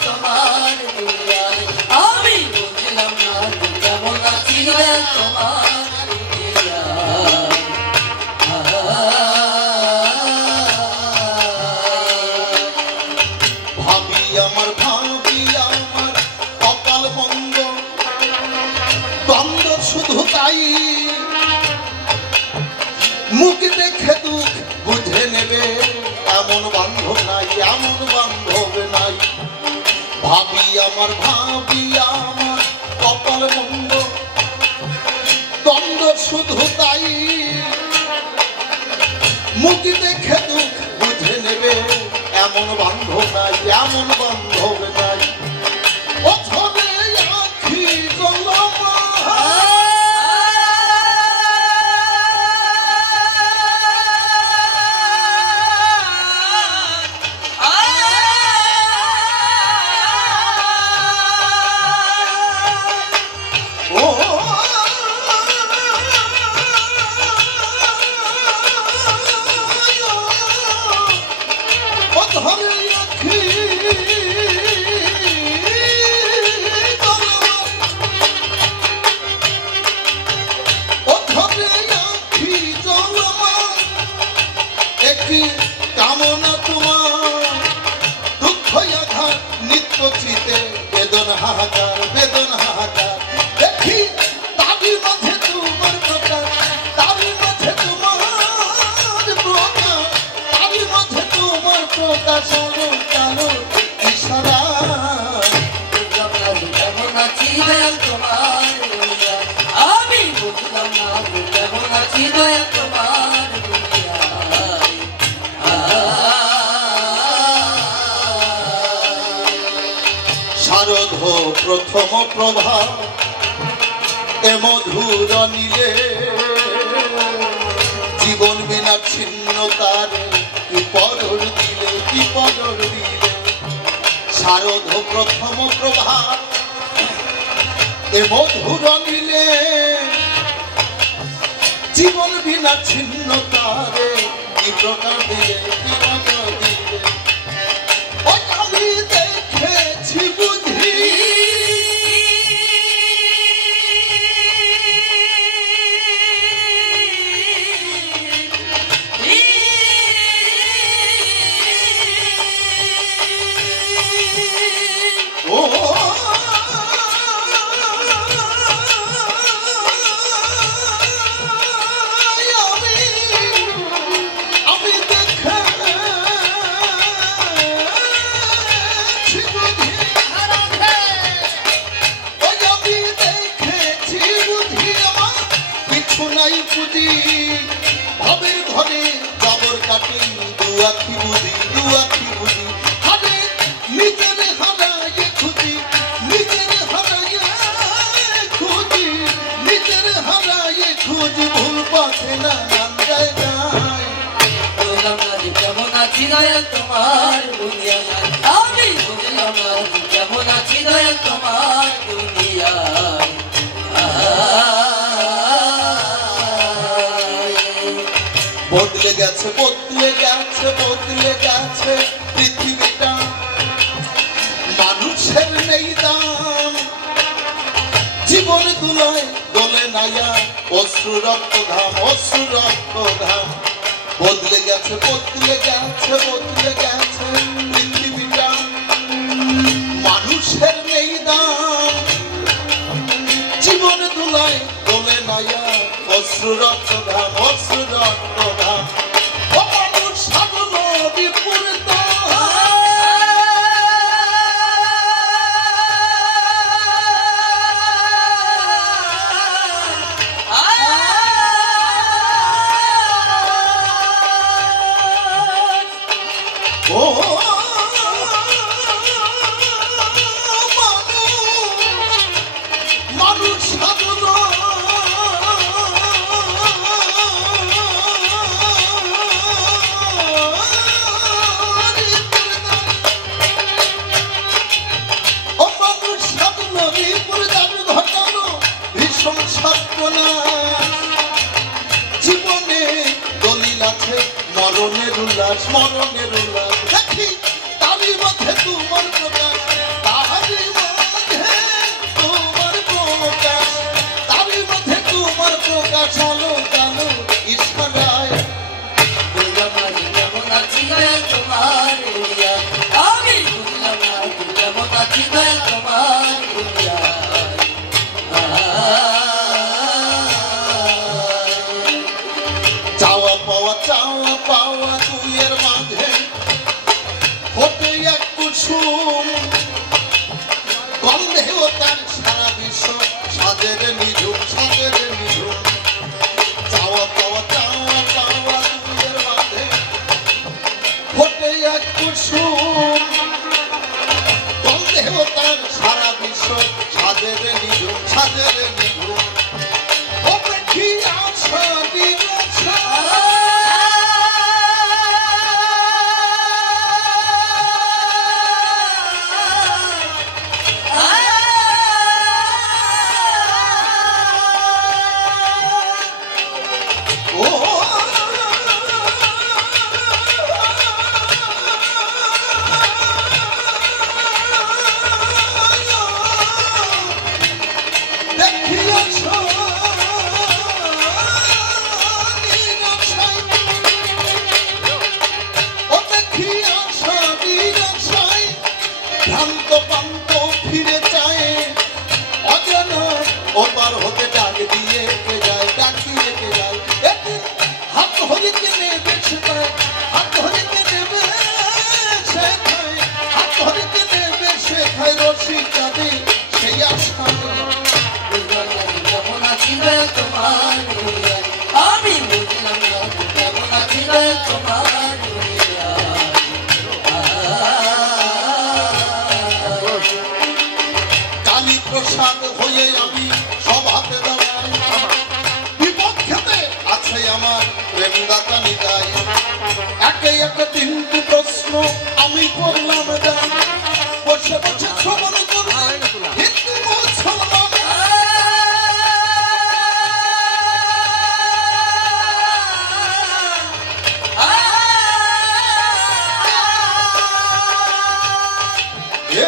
তোমার দুনিয়ায় আমি বুঝলাম না কেমন আছি দয়াল তোমার দুনিয়ায় ভাবি আমার কপাল বন্ধ দ্বন্দ্ব শুধু তাই মুখ দেখে দুঃখ বুঝে নেবে এমন বান্ধব নাই এমন বান্ধব নাই ভাবি আমার কপাল বন্ধ দ্বন্দ্ব শুধু তাই মুখ দেখে দুঃখ বুঝে নেবে এমন বান্ধব নাই এমন বান্ধব নাই ওঠবে আখি জলমা কামনা তোমার দুঃখ আঘাত নিত্য চিতে বেদনা হাহাকার দেখি তারই মাঝে তোমার প্রকাশ তারই মাঝে তোমার প্রকাশ কালো ইশারা কেমন আছি দয়াল তোমার দুনিয়ায় আমি বুঝলাম না কেমন আছি দয়াল তোমার দুনিয়ায় শারদ প্রথম প্রভা এ মধুর নীলে জীবন বিনা ছিন্ন তার কি পদর দিলে শারদ প্রথম প্রভা এ মধুর নীলে জীবন বিনা ছিন্ন তারে কি প্রকার দিলে আমি দেখেছি বুঝি ভাবের ঘরে জবর কাটি দু আখি বুঝি হারে নিজের হারায়ে খুঁজি ভুল পথে না নাম জায়গায় কেমন আছি দয়াল তোমার দুনিয়ায় আমি বুঝলাম না কেমন আছি দয়াল তোমার দুনিয়ায় বদলে গেছে পৃথিবীটা মানুষের নেই দাম জীবন দোলে নাইয়া অশ্রু রক্ত ঘাম বদলে গেছে পৃথিবীটা মানুষের নেই দাম জীবন দোলে নাইয়া অশ্রু রক্ত ঘাম মানুষ সাধন বিপরীত মানুষ সাধন জীবনে দলিল আছে মরণের উল্লাস দেখি তারই মধ্যে তোমার প্রকাশ কুসুম গন্ধেও তার সারা বিশ্ব সাজের নিঝুম সাজের নিঝুম চাওয়া পাওয়া চাওয়া পাওয়া দুয়ের মাঝে ফোটে এক কুসুম গন্ধেও তার সারা বিশ্ব সাজের নিঝুম সাজের নিঝুম ও দেখি আশা দিগছা ওপার হতে ডাক দিয়ে কে যায় ডাক দিয়ে কে যায় একদিন হাত হরিতে নেবে সেটাই হাত হরিতে নেবে শেখায় হাত হরিতে নেবে শেখায় রশি কাঁদে সেই আশা কেমন আছি রে তোমার দুনিয়ায় আমি বুঝলাম না কেমন আছি রে তোমার দুনিয়ায় কালী প্রসাদ হয়ে আমি সভাতে দাঁড়াই বিপক্ষেতে আছে আমার প্রেমদাতা নিতাই একে একে তিনটি প্রশ্ন আমি করলাম জান বসে বসে শ্রবণ করবে হিন্দু মুসলমান এ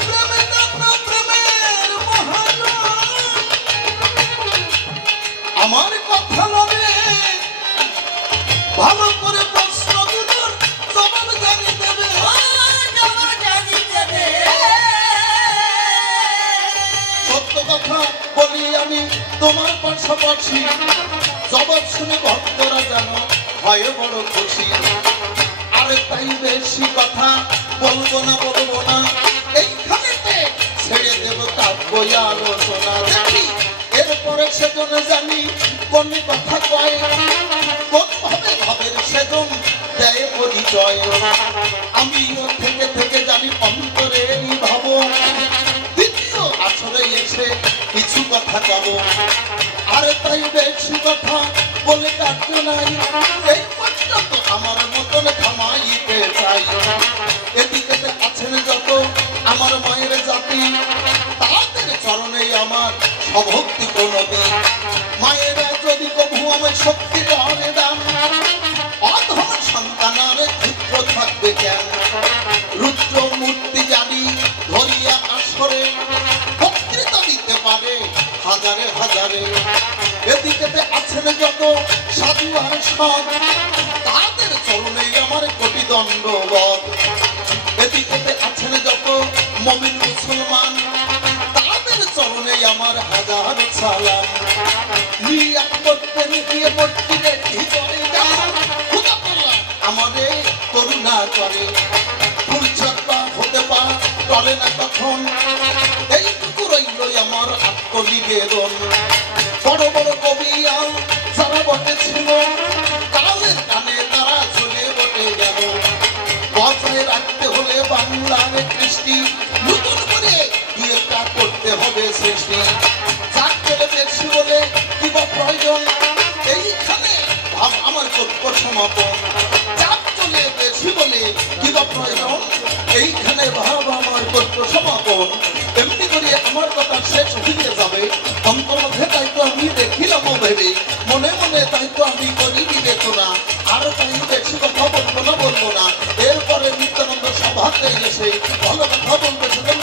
প্রেমের নাম প্রেমের মহাজন আমার কথা লবে ভালো করে প্রশ্নগুলোর জবাব জানি দেবে সত্য কথা বলি আমি তোমার পাশাপাশি জবাব শুনে ভক্তরা যেন ভয়ে বড় খুশি আরে তাই বেশি কথা বলবো না এইখানেতে ছেড়ে দেব কাব্য আলোচনা দেখি এরপরে সেজন্য জানি কোন কথা কয় কোন ভাবে ভাবের সেজন দেয় পরিচয় আমি ওর থেকে থেকে জানি অন্তরে ভাব দ্বিতীয় আসলে এসে কিছু কথা কব আরে তাই বেশি কথা বলে কাটতে নাই এই পর্যন্ত আমার মতন থামাইতে চাই এদিকে আছেন যত আমার মায়ের জাতি তাদের চরণে আমার সভক্তি প্রণতি মায়েরা যদি কবু আমার শক্তি করে দান অধম সন্তানের ক্ষুদ্র থাকবে কেন রুদ্র মূর্তি জানি ধরিয়া আসরে বক্তৃতা দিতে পারে হাজারে হাজারে এদিকে আছেন যত সাধু আর সৎ তাদের চরণে আমার কোটি দণ্ডবধ এদিকে আছেন যত মুমিন মুসলমান তাদের চরণে আমার হাজার সালাম নিয়াত করতে গিয়ে মসজিদের ভিতরে আমাদের করুণা করে ফুলছাত পা হতে পা চলে না তখন এইটুকু রইল আমার আত্মনিবেদন বড় বড় কবি আর যারা বটে ছিল কালের কানে তারা চলে বটে গেল বজায় রাখতে হলে বাংলার কৃষ্টি নতুন করে কি একটা করতে হবে সৃষ্টি যার চলে বেশি বলে কি বা প্রয়োজন এইখানে ভাব আমার কর্তব্য সমাপন চাপ চলে বেশি বলে কি বা প্রয়োজন এইখানে ভাব আমার কর্তব্য সমাপন এমনি করে আমার কথা শেষ হয়ে যাবে অন্তর্মধ্যে তাই তো আমি দেখিলাম ভেবে মনে মনে তাই তো আমি করি বিবেচনা আর তাই বেশি কথা বলবো না এরপরে নিত্যানন্দ সভাতে এসে ভালো কথা বলবে সেজন্য